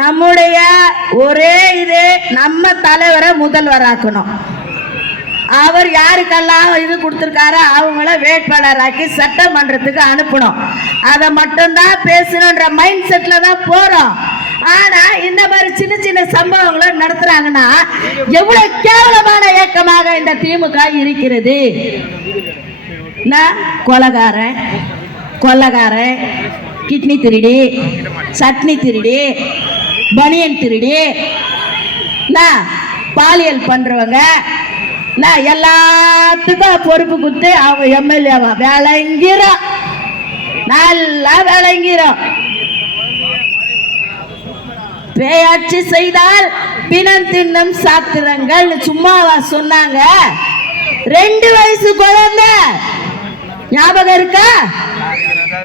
நம்முடைய ஒரே இது நம்ம தலைவரை முதல்வராக்கணும். அவர் யாருக்கெல்லாம் இது கொடுத்துருக்காரோ அவங்கள வேட்பாளராக்கி சட்டமன்றத்துக்கு அனுப்பணும். அதை மட்டும்தான் பேசணுன்ற மைண்ட் செட்ல தான் போறோம். ஆனா இந்த மாதிரி சின்ன சின்ன சம்பவங்களை நடத்துறாங்கன்னா எவ்வளவு கேவலமான இயக்கமாக இந்த திமுக இருக்கிறது. கொள்ளக்காரன் கிட்னி திருடி, சட்னி திருடி, பனியன் திருடி, பாலியல் பண்றவங்க எல்லாத்துக்கும் பொறுப்பு கொடுத்து அவங்க எம்எல்ஏவா விளங்கிறோம், நல்லா விளங்கிறோம். பேயாட்சி செய்தால் பிணம் தின்னும் சாத்திரங்கள் சும்மாவா சொன்னாங்க? 2 வயசு குழந்தை ஞாபகம் இருக்கா?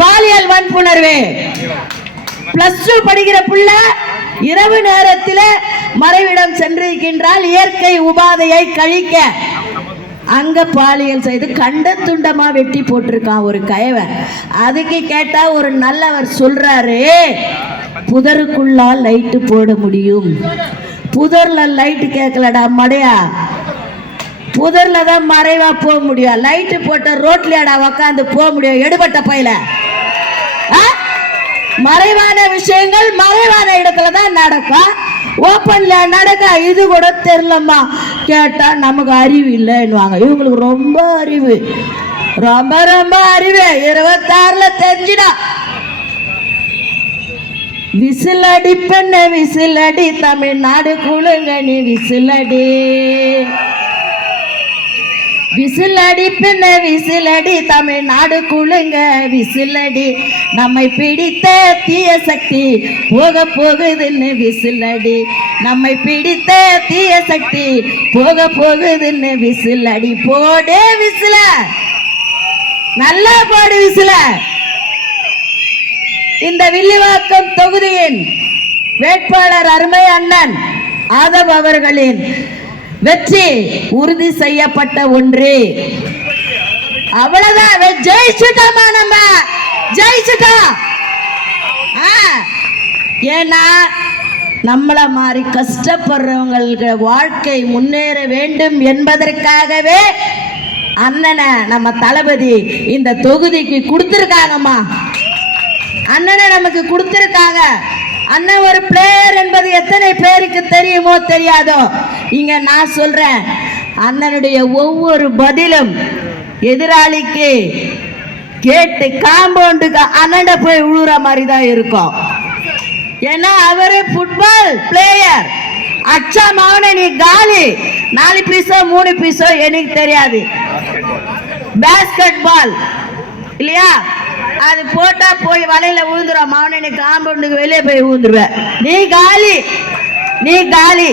பாலியல் வன்புணர்வு. +2 படிக்கிற புள்ள இரவு நேரத்தில் மறைவிடம் சென்றிருக்கின்றால் இயற்கை உபாதையை கழிக்க. அங்க பாலியல் செய்து கண்ட துண்டமா வெட்டி போட்டிருக்கான் ஒரு கயவன். அதுக்கு கேட்டா ஒரு நல்லவர் சொல்றாரு, புதருக்குள்ளா லைட்டு போட முடியும். புதர்ல லைட்டு கேட்கலடா மடையா, புதர்ல தான் மறைவா போக முடியும். லைட்டு போட்ட ரோட்லடா உக்காந்து போக முடியும் எடுபட்ட பையில. மறைவான விஷயங்கள் மறைவான இடத்துல தான் நடக்கும், ஓப்பன்ல நடக்க. இது கூட தெரியலம்மா கேட்டா நமக்கு அறிவு இல்லைன்னுவாங்க. இவங்களுக்கு ரொம்ப அறிவு, ரொம்ப ரொம்ப அறிவு. 26ல தெரிஞ்சிடும். விசிலடி பெண்ண விசிலடி, தமிழ்நாடு குழுங்க நீ விசிலடி. விசிலடி பெண்ண விசிலடி, தமிழ்நாடு குழுங்க விசிலடி. நம்மை பிடித்த தீய சக்தி போக போகுதுன்னு விசிலடி. நம்மை பிடித்த தீய சக்தி போக போகுதுன்னு விசிலடி. போடே விசில, நல்லா போடு விசில. இந்த வில்லிவாக்கம் தொகுதியின் வேட்பாளர் அருமை அண்ணன் ஆதவ் அவர்களின் வெற்றி உறுதி செய்யப்பட்ட ஒன்று. அவ்வளவுதான், ஜெயிச்சுட்டோமா, நம்ம ஜெயிச்சுட்டோம். ஏன்னா நம்மள மாதிரி கஷ்டப்படுறவங்களுக்கு வாழ்க்கை முன்னேற வேண்டும் என்பதற்காகவே அண்ணனை நம்ம தளபதி இந்த தொகுதிக்கு கொடுத்திருக்காங்கம்மா. அண்ணனை நமக்கு கொடுத்திருக்காங்க. அண்ணன் ஒரு பிளேயர் என்பது எத்தனை பேருக்கு தெரியுமோ தெரியாதோ. இங்க நான் சொல்றேன், அண்ணனுடைய ஒவ்வொரு பதிலும் எதிராளிக்கு கேட்டு காம்பவுண்டுக்கு அண்ணனை போய் விழுற மாதிரி தான் இருக்கும். ஏன்னா அவரு ஃபுட்பால் பிளேயர். அச்சா மகனை நீ காலி, 4 பீஸோ 3 பீஸோ எனக்கு தெரியாது. பேஸ்கெட் பால் இல்லையா, அது போட்டா போய் வலையில விழுந்துரும். மகனை காம்பவுண்டுக்கு வெளியே போய் விழுந்துருவேன். நீ காலி, நீ காலி.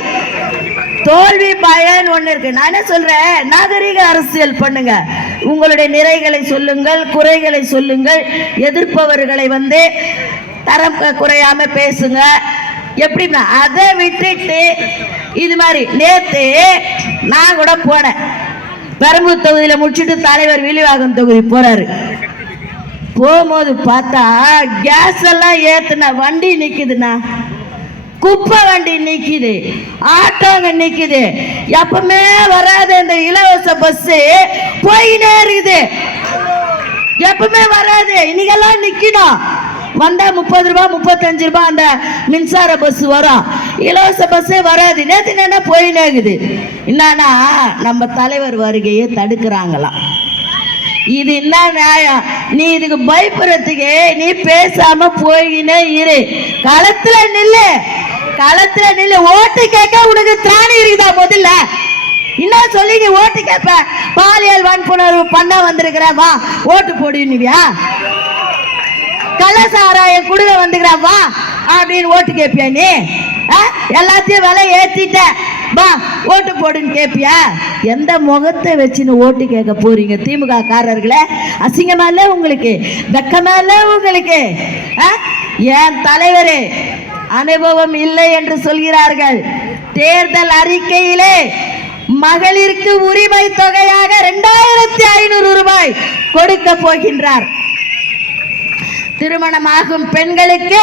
தோல்வி பயன் ஒண்ணு இருக்கு. நான் என்ன சொல்றேன், நாகரிக அரசியல் பண்ணுங்க. உங்களுடைய நிறைகளை சொல்லுங்கள், குறைகளை சொல்லுங்கள். எதிர்ப்பவர்களை தரம் குறையாம பேசுங்க. எப்படின்னா அதை விட்டுட்டு இது மாதிரி நேத்து நான் கூட போனேன். பெரம்பூர் தொகுதியில முடிச்சுட்டு தலைவர் வில்லிவாக்கம் தொகுதி போறாரு. போகும்போது பார்த்தா கேஸ் எல்லாம் ஏத்துன வண்டி நிக்குதுண்ணா, குப்பை வண்டி நிக்குது, ஆட்டோங்க நிக்குது. எப்பவுமே வராது இந்த இலவச பஸ் போயினே இருக்குது. எப்பவுமே வராது, இன்னைக்கெல்லாம் நிக்கணும். வந்தா 30 ரூபாய் 35 ரூபாய் அந்த மின்சார பஸ் வரும், இலவச பஸ்ஸே வராது. நேற்று என்ன போயினே இருக்குது. என்னன்னா நம்ம தலைவர் வருகையை தடுக்கிறாங்களாம். இது என்ன நியாயம்? நீ இதுக்கு பயப்படுறதுக்கு நீ பேசாம போயினே இரு. களத்துல நில்லு, களத்துல நில்லு. ஓட்டு கேட்க உனக்கு திராணி இருக்குதா? முதல்ல என்ன சொல்லி நீ ஓட்டு கேட்ப? பாலியல் வன்புணர்வு பண்ண வந்திருக்கிற, வா ஓட்டு போடுவியா? கள்ளசாராயம் குடுக்க வந்துக்கிற, வா அப்படின்னு ஓட்டு கேட்பியா? நீ எல்லாத்தையும் விலை ஏத்திட்ட, வா ஓட்டு போடுன்னு கேட்பியா? எந்த முகத்தை வச்சுன்னு ஓட்டு கேட்க போறீங்க திமுக காரர்களே? அசிங்கமா இல்ல உங்களுக்கு? வெக்கமா இல்ல உங்களுக்கு? என் தலைவரே அனுபவம் இல்லை என்று சொல்கிறார்கள். தேர்தல் அறிக்கையிலே மகளிருக்கு உரிமை தொகையாக 2500 ரூபாய் கொடுக்க போகின்றார். திருமணமாகும் பெண்களுக்கு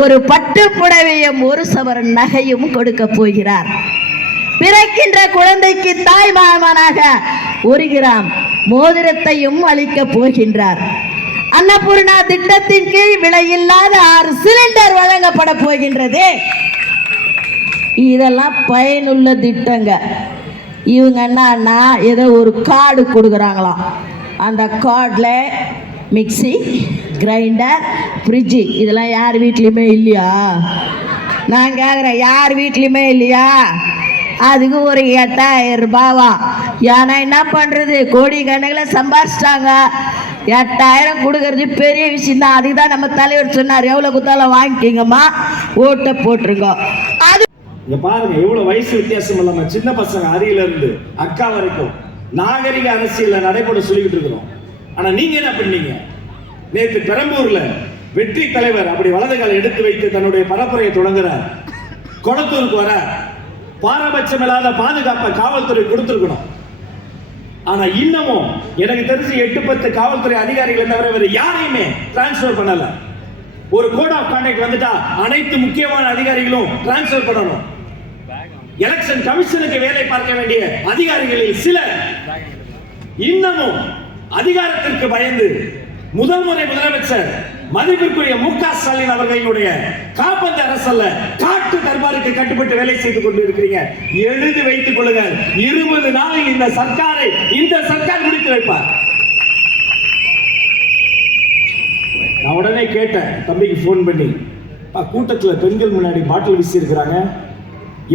ஒரு பட்டு புடவையும் ஒரு சவரன் நகையும் கொடுக்க போகிறார். பிறக்கின்ற குழந்தைக்கு தாய் மாமனாக 1 கிராம் மோதிரத்தையும் அளிக்க போகின்றார். அன்னபூர்ணா திட்டத்தின் கீழ் விலையில்லாத 6 சிலிண்டர் வழங்கப்பட போகின்றது. இதெல்லாம் பயனுள்ள திட்டங்க. இவங்க என்னன்னா ஏதோ ஒரு கார்டு கொடுக்குறாங்களாம். அந்த கார்டில் மிக்சி, கிரைண்டர், ஃப்ரிட்ஜு இதெல்லாம் யார் வீட்லேயுமே இல்லையா? நான் கேட்குறேன், யார் வீட்லேயுமே இல்லையா? அதுக்கு ஒரு 8000 ரூபாவா? ஏன்னா என்ன பண்ணுறது, கோடி கணக்கில் சம்பாதிச்சிட்டாங்க. 8000 கொடுக்கறது பெரிய விஷயம் தான். அதுக்கு தான் நம்ம தலைவர் சொன்னார், எவ்வளோ குத்தாலும் வாங்கிக்கிங்கம்மா, ஓட்டை போட்டுருங்க. அது இங்க பாருங்க, எவ்வளவு வயசு வித்தியாசம் இல்லாம சின்ன பசங்க அருகில இருந்து அக்கா வரைக்கும் நாகரிக அரசியல நடைபெற சொல்லிக்கிட்டு இருக்கிறோம். ஆனா நீங்க என்ன பண்ணீங்க? நேற்று பெரம்பூர்ல வெற்றி தலைவர் அப்படி வலது கால எடுத்து வைத்து தன்னுடைய பரப்புரையை தொடங்குறார். கொளத்தூருக்கு வர பாரபட்சம் இல்லாத பாதுகாப்பை காவல்துறை கொடுத்திருக்கணும். ஆனா இன்னமும் எனக்கு தெரிஞ்சு 8-10 காவல்துறை அதிகாரிகள் தவிர வேற யாரையுமே டிரான்ஸ்பர் பண்ணல. ஒரு கோட் ஆஃப் கான்டக்ட் வந்துட்டா அனைத்து முக்கியமான அதிகாரிகளும் டிரான்ஸ்பர் பண்ணணும். எலெக்ஷன் கமிஷனுக்கு வேலை பார்க்க வேண்டிய அதிகாரிகளில் சிலர் இன்னமும் அதிகாரத்திற்கு பயந்து முதல் முறை முதலமைச்சர் மதிப்பிற்குரிய மு.க. ஸ்டாலின் அவர்களுடைய காப்பந்த அரசல்ல காட்டு தர்பாருக்கு கட்டுப்பட்டு வேலை செய்து கொண்டு இருக்கிறீங்க. எழுதி வைத்துக் கொள்ளுங்கள், 20 நாளில் இந்த சர்க்கார் முடித்து வைப்பார். நான் உடனே கேட்டேன், தம்பிக்கு போன் பண்ணி, கூட்டத்தில் பெண்கள் முன்னாடி பாட்டில் வீசி இருக்கிறாங்க,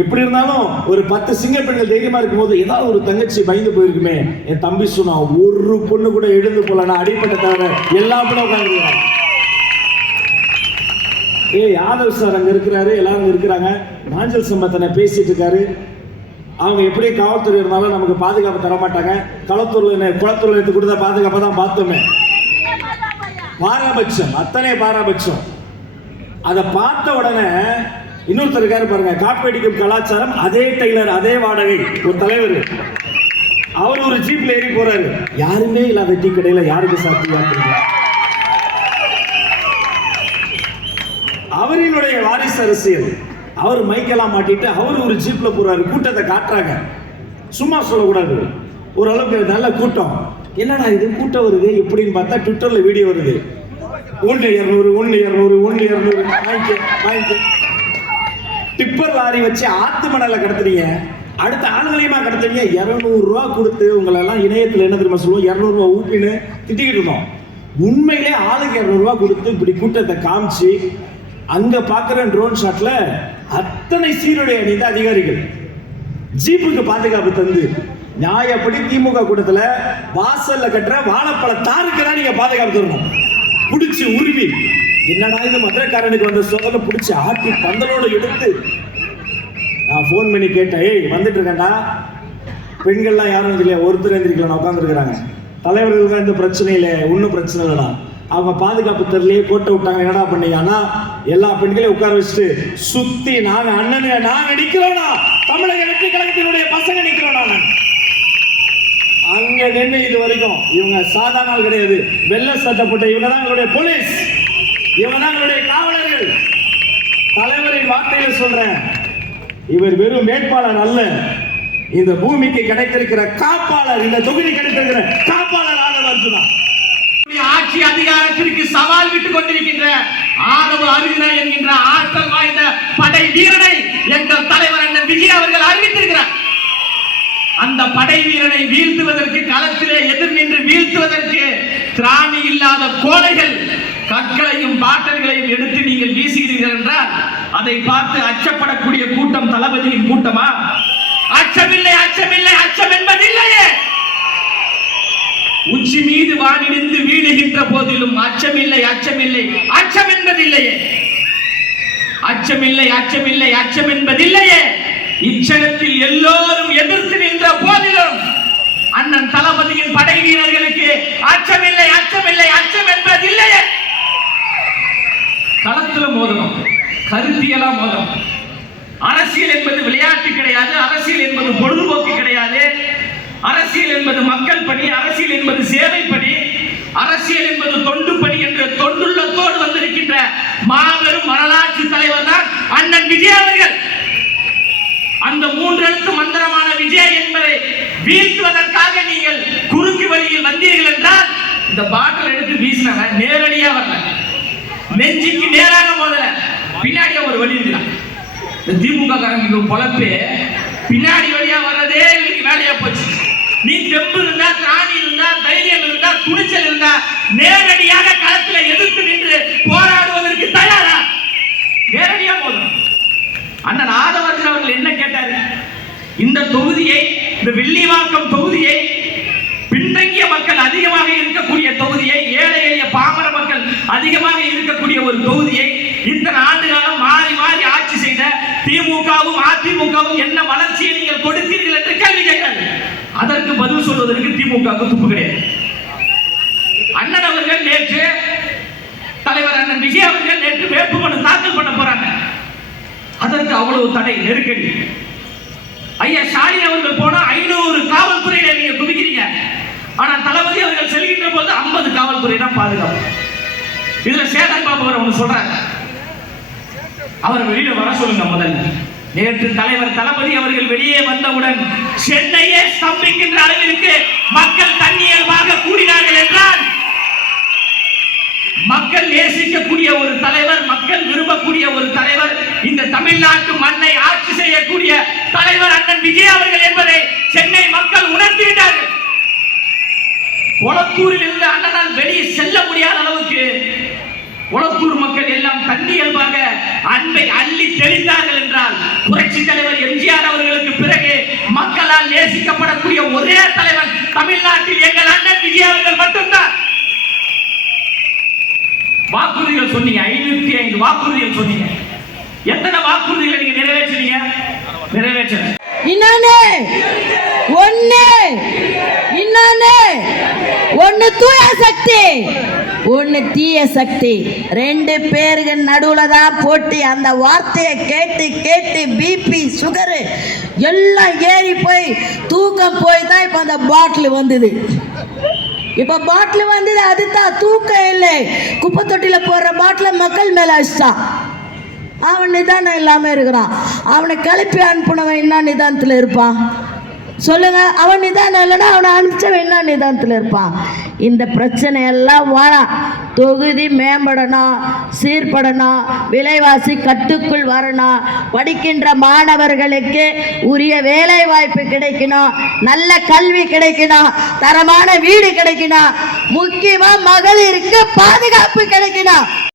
எப்படி இருந்தாலும் ஒரு 10 சிங்க பெண்கள் தைரியமா இருக்கும் போது ஏதாவது ஒரு தங்கச்சி பயந்து போயிருக்குமே. என் தம்பி சொன்னா, ஒரு பொண்ணு கூட எழுந்து போல, நான் அடிப்பட்ட தவிர எல்லா பொண்ணும் உட்காந்துருக்காங்க. யாதவ் சார் அங்க இருக்கிறாரு, எல்லாரும் இருக்கிறாங்க. நாஞ்சல் சம்பத்தனை பேசிட்டு இருக்காரு. அவங்க எப்படி காவல்துறை இருந்தாலும் நமக்கு பாதுகாப்பு தர மாட்டாங்க. குளத்தூர்ல எடுத்து கொடுத்த பாதுகாப்பை தான் பார்த்தோமே. பாரபட்சம், அத்தனை பாரபட்சம். அதை பார்த்த உடனே இன்னொருத்தர் இருக்காரு பாருங்க, காப்பீடிக்கும் கலாச்சாரம், அதே டெய்லர், அதே வாடகை ஒரு தலைவர், அவர் ஒரு ஜீப்ல ஏறி போறாரு. யாருமே இல்லாத டீ கடையில யாருக்கு சாப்பிட்டு அவரினுடைய வாரிசு அரசியல். அவர் மைக்கெல்லாம் மாட்டிட்டு அவர் ஒரு ஜீப்ல போறாரு. கூட்டத்தை காட்டுறாங்க, சும்மா சொல்லக்கூடாது, ஓரளவுக்கு நல்ல கூட்டம். என்னடா இது கூட்டம் வருது எப்படின்னு பார்த்தா ட்விட்டர்ல வீடியோ வருது. 1-200 வாங்கிக்க. டிப்பர் லாரி வச்சு ஆத்து மணல கடத்துறீங்க, அடுத்த ஆளுங்களையுமா கடத்துறீங்க. 200 ரூபா கொடுத்து உங்களை எல்லாம் இணையத்தில் என்ன தெரியுமா சொல்லுவோம், 200 ரூபா ஊப்பின்னு திட்டிக்கிட்டு இருந்தோம். உண்மையிலே ஆளுக்கு 200 ரூபா கொடுத்து இப்படி கூட்டத்தை காமிச்சு அங்க பாக்குற ட்ரோன் ஷாட்ல அத்தனை சீருடை அணிந்த அதிகாரிகள் ஜீப்புக்கு பாதுகாப்பு தந்து, நியாயப்படி திமுக கூட்டத்துல வாசல்ல கட்டுற வாழைப்பழ தாருக்கு தான் நீங்க பாதுகாப்பு தரணும். புடிச்சு உருவி, என்னடா இது மதுரைக்காரனுக்கு வந்த சோதனை பிடிச்சி ஆட்டி பந்தலோட எடுத்து. நான் போன் பண்ணி கேட்டேன், ஏய் வந்துட்டு இருக்கேன்டா. பெண்கள்லாம் யாரும் இல்லையா, ஒருத்தர் எழுந்திரிக்கலாம், உட்கார்ந்து இருக்கிறாங்க. தலைவர்களுக்கு இந்த பிரச்சனை இல்லை, ஒன்றும் பிரச்சனை இல்லைடா. அவங்க பாதுகாப்பு தெரியலையே கோட்டை விட்டாங்க, என்னடா பண்ணீங்க? ஆனா எல்லா பெண்களையும் உட்கார வச்சுட்டு சுத்தி நாங்க அண்ணனு நாங்க நிக்கிறோம்டா, தமிழக வெற்றி கழகத்தினுடைய பசங்க நிக்கிறோம். அங்க நின்று இது வரைக்கும் இவங்க சாதாரண ஆள் கிடையாது. வெள்ளை சட்டை போட்ட இவங்க தான் எங்களுடைய போலீஸ், இவங்க தான் எங்களுடைய காவலர்கள். தலைவரின் வார்த்தையில சொல்றேன், இவர் வெறும் வேட்பாளர் அல்ல, இந்த பூமிக்கு கிடைத்திருக்கிற காப்பாளர், இந்த தொகுதி கிடைத்திருக்கிற காப்பாளர் ஆதரவு தான். ஆட்சி அதிகாரத்திற்கு சவால் விட்டுக் கொண்டிருக்கின்ற ஆதவ அருகினர் என்கின்ற ஆற்றல் வாய்ந்த படை வீரனை எங்கள் தலைவர் அண்ணன் விஜய் அவர்கள் அறிவித்திருக்கிறார். அந்த படை வீரனை வீழ்த்துவதற்கு, களத்திலே எதிர் நின்று வீழ்த்துவதற்கு திராணி இல்லாத கோழைகள் கற்களையும் பாட்டல்களையும் எடுத்து நீங்கள் வீசுகிறீர்கள் என்றால் அதை பார்த்து அச்சப்படக்கூடிய கூட்டம் தளபதியின் கூட்டமா? அச்சமில்லை, அச்சமில்லை, அச்சம் என்பதில்லையே. உச்சி மீது வானிடிந்து வீழுகின்ற போதிலும் அச்சமில்லை, அச்சமில்லை, அச்சம் என்பதில்லையே. அச்சமில்லை, அச்சமில்லை, அச்சம் என்பதில்லையே. இச்சகத்தில் எல்லோரும் எதிர்த்து நின்ற போதிலும் அண்ணன் தளபதியின் படை வீரர்களுக்கு அச்சமில்லை, அச்சமில்லை, அச்சம் என்பதில்லையே. களத்துல மோதணும், கருத்தியலா மோதணும். அரசியல் என்பது விளையாட்டு கிடையாது, அரசியல் என்பது பொழுதுபோக்கு கிடையாது. அரசியல் என்பது மக்கள் பணி, அரசியல் என்பது சேவை பணி, அரசியல் என்பது தொண்டு பணி என்று தொண்டுள்ளத்தோடு வந்திருக்கின்ற மாபெரும் வரலாற்று தலைவர் தான் அண்ணன் விஜய் அவர்கள். அந்த 3 எழுத்து மந்திரமான விஜய் என்பதை வீழ்த்துவதற்காக நீங்கள் குறுக்கு வழியில் வந்தீர்கள் என்றால், இந்த பாட்டில் எடுத்து வீசினவன் நேரடியா வரல, நெஞ்சுக்கு நேராக முதல்ல பின்னாடியே ஒரு வழி இருக்கிறான். இந்த திமுக காரங்க பொழப்பு பின்னாடி வழியா வர்றதே இவருக்கு வேலையா போச்சு. நீ தெம்பு இருந்தா, திராணி இருந்தா, தைரியம் இருந்தா, துணிச்சல் இருந்தா நேரடியாக களத்தில் எதிர்த்து நின்று போராடுவதற்கு தயாரா? நேரடியா போதும். அண்ணன் ஆதவர்ஜன் அவர்கள் என்ன கேட்டார்? இந்த தொகுதியை, இந்த வில்லிவாக்கம் தொகுதியை, பின்தங்கிய மக்கள் அதிகமாக இருக்கக்கூடிய தொகுதியை, ஏழை எளிய பாமர மக்கள் அதிகமாக இருக்கக்கூடிய ஒரு தொகுதியை இத்தனை ஆண்டு காலம் மாறி மாறி ஆட்சி செய்த திமுகவும் அதிமுகவும் என்ன வளர்ச்சியை நீங்கள் கொடுத்தீர்கள் என்று கேள்வி கேட்கிறார். அதற்கு பதில் சொல்வதற்கு திமுகவுக்கு துப்பு கிடையாது. அண்ணன் அவர்கள் நேற்று, தலைவர் அண்ணன் விஜய் அவர்கள் நேற்று வேட்புமனு தாக்கல் பண்ண போறாங்க. அதற்கு அவ்வளவு தடை, நெருக்கடி. ஐயா ஸ்டாலின் அவர்கள் போனா 500 காவல்துறையில நீங்க குவிக்கிறீங்க. ஆனா தளபதி அவர்கள் செல்கின்ற போது 50 காவல்துறை தான் பாதுகாப்பு. இதுல சேதன் பாபு அவர் ஒன்று சொல்றாங்க, அவர் வெளியில வர சொல்லுங்க முதல்ல. நேற்று தலைவர் தளபதி அவர்கள் வெளியே வந்தவுடன் சென்னையே ஸ்தம்பிக்கின்ற அளவிற்கு மக்கள் தன்னியல்பாக கூடினார்கள் என்றால், மக்கள் நேசிக்கக்கூடிய ஒரு தலைவர், மக்கள் விரும்பக்கூடிய ஒரு தலைவர், இந்த தமிழ்நாட்டு மண்ணை ஆட்சி செய்யக்கூடிய தலைவர் அண்ணன் விஜய் அவர்கள் என்பதை சென்னை மக்கள் உணர்த்திவிட்டார்கள். ஒளத்தூரில் இருந்து அண்ணனால் வெளியே செல்ல முடியாத அளவுக்கு ஒளத்தூர் மக்கள் எல்லாம் தன்னியல்பாக அன்பை அள்ளி தெளித்தார்கள் என்றால், புரட்சி தலைவர் எம்ஜிஆர் அவர்களுக்கு பிறகு மக்களால் நேசிக்கப்படக்கூடிய ஒரே தலைவர் தமிழ்நாட்டில் எங்கள் அண்ணன் விஜய் அவர்கள் மட்டும்தான். வாக்குறுதிகள் சொன்னீங்க, 505 வாக்குறுதிகள் சொன்னீங்க. எத்தனை வாக்குறுதிகளை நீங்க நிறைவேற்றினீங்க? நிறைவேற்றல. ஒன்னு தூய சக்தி, ஒன்னு தீய சக்தி, 2 பேருக்கு நடுவுல தான் போட்டி. அந்த வார்த்தையை கேட்டு கேட்டு பிபி சுகர் எல்லாம் ஏறி போய் தூக்கம் போய் தான் இப்ப அந்த பாட்டில் வந்தது. இப்ப பாட்டில் வந்தது, அதுதான் தூக்கம் இல்லை. குப்பை தொட்டில போடுற பாட்டில மக்கள் மேல அடிச்சான். அவன் நிதானம் இல்லாம இருக்கிறான். அவனை கிளப்பி அனுப்பினவன் என்ன நிதானத்துல இருப்பான் சொல்லுங்க? அவன் நிதானம் இல்லைன்னா அவனை அனுப்பிச்சவன் என்ன நிதானத்துல இருப்பான்? இந்த பிரச்சனை எல்லாம் வேணாம். தொகுதி மேம்படணும், சீர்படணும், விலைவாசி கட்டுக்குள் வரணும், படிக்கின்ற மாணவர்களுக்கு உரிய வேலை வாய்ப்பு கிடைக்கணும், நல்ல கல்வி கிடைக்கணும், தரமான வீடு கிடைக்கணும், முக்கியமா மகளிருக்கு பாதுகாப்பு கிடைக்கணும்.